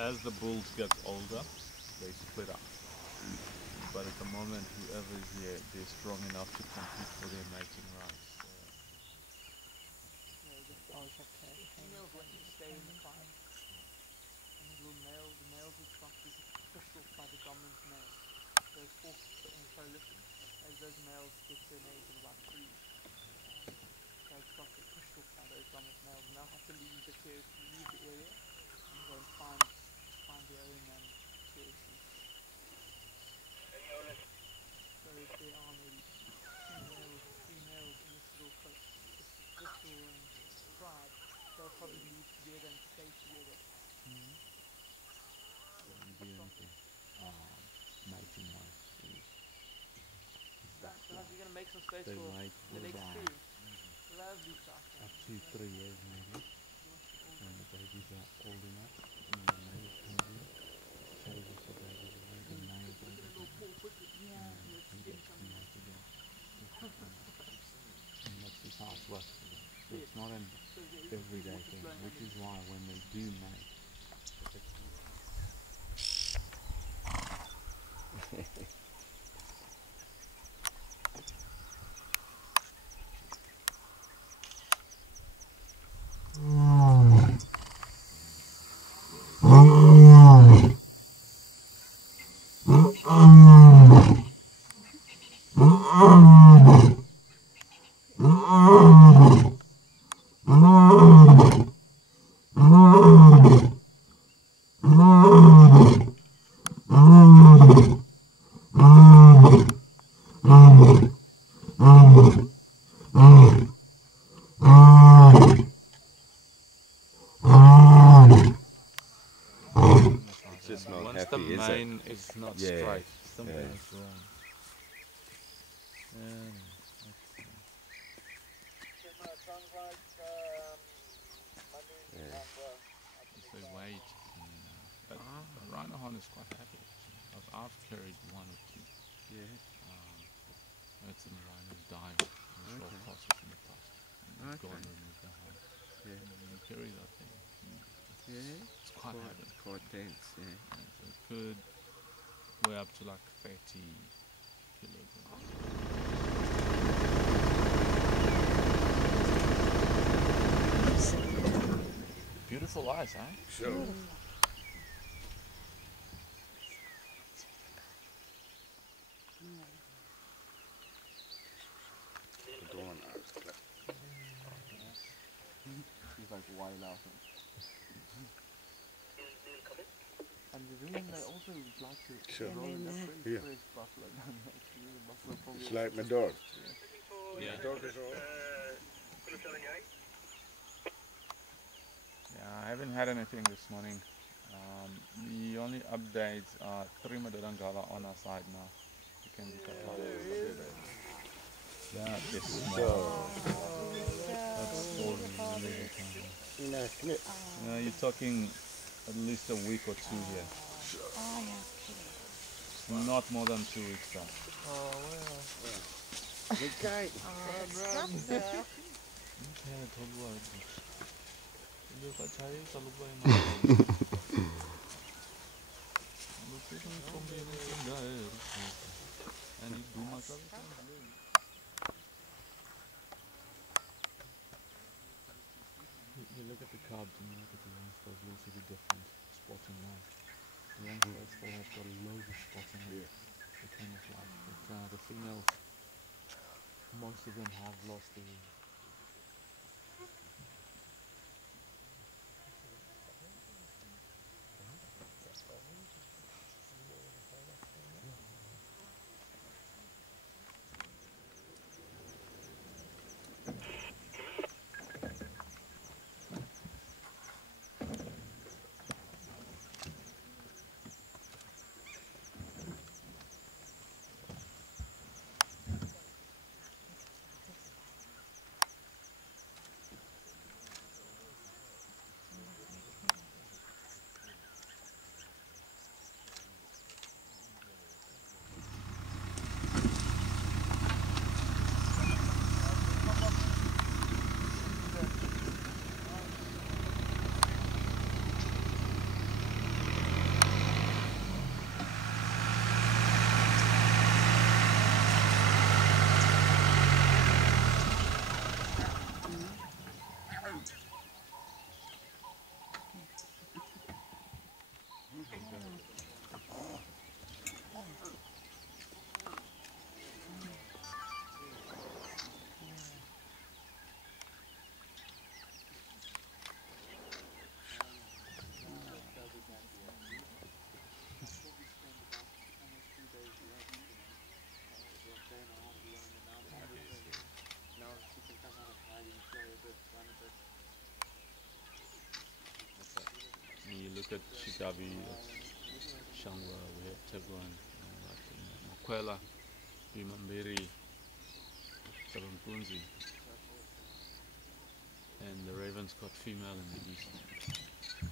As the bulls get older, they split up. But at the moment, whoever is here, they're strong enough to compete for their mating rights. Females want to stay in the fight. And the males will start to pushed off by the dominant male. Those forced in coalition, as those males get to an age of about 3. They'll start to pushed off by those dominant males, and they'll have to leave the area and go and find their own territory. So if there are maybe 3 males in this little tribe, they'll probably move together and stay together. Mating wise. So you're going to make some space for the next 2. Lovely stuff. Up to 3 years maybe. When the babies are old enough, and the male comes in, chases the babies away, the male baby comes in, and he gets to mate again. And that's just how it works. So it's not an everyday thing, which is why when they do mate, once the mane is not straight, something is wrong. So wait, but rhino horn is quite happy. I've carried 1 or 2. It's in rhinos dying. Short process in the past. And go and remove the horn. And you carry that thing. It's quite heavy. Quite dense, So it could weigh up to like 30 kilograms. Beautiful eyes, huh? Sure. He's like wild laughing. And the women, they also like to roll in the fresh buffalo. It's like my dog. Yeah. My dog is all. Yeah, I haven't had anything this morning. The only updates are 3 Madurangala on our side now. You can look at how that is small. That's so little. You're talking at least a week or 2 here. Not more than 2 weeks though. Okay. You look at the cubs and you look at the youngsters, you'll see the different spotting lines. The youngsters still have got loads of spotting lines. The camouflage. But the females, most of them have lost the got Shikabi, Shangwa, we have Teguan, like Mokwela, Bimambiri, Hlabinkunzi, and the ravens got female in the east.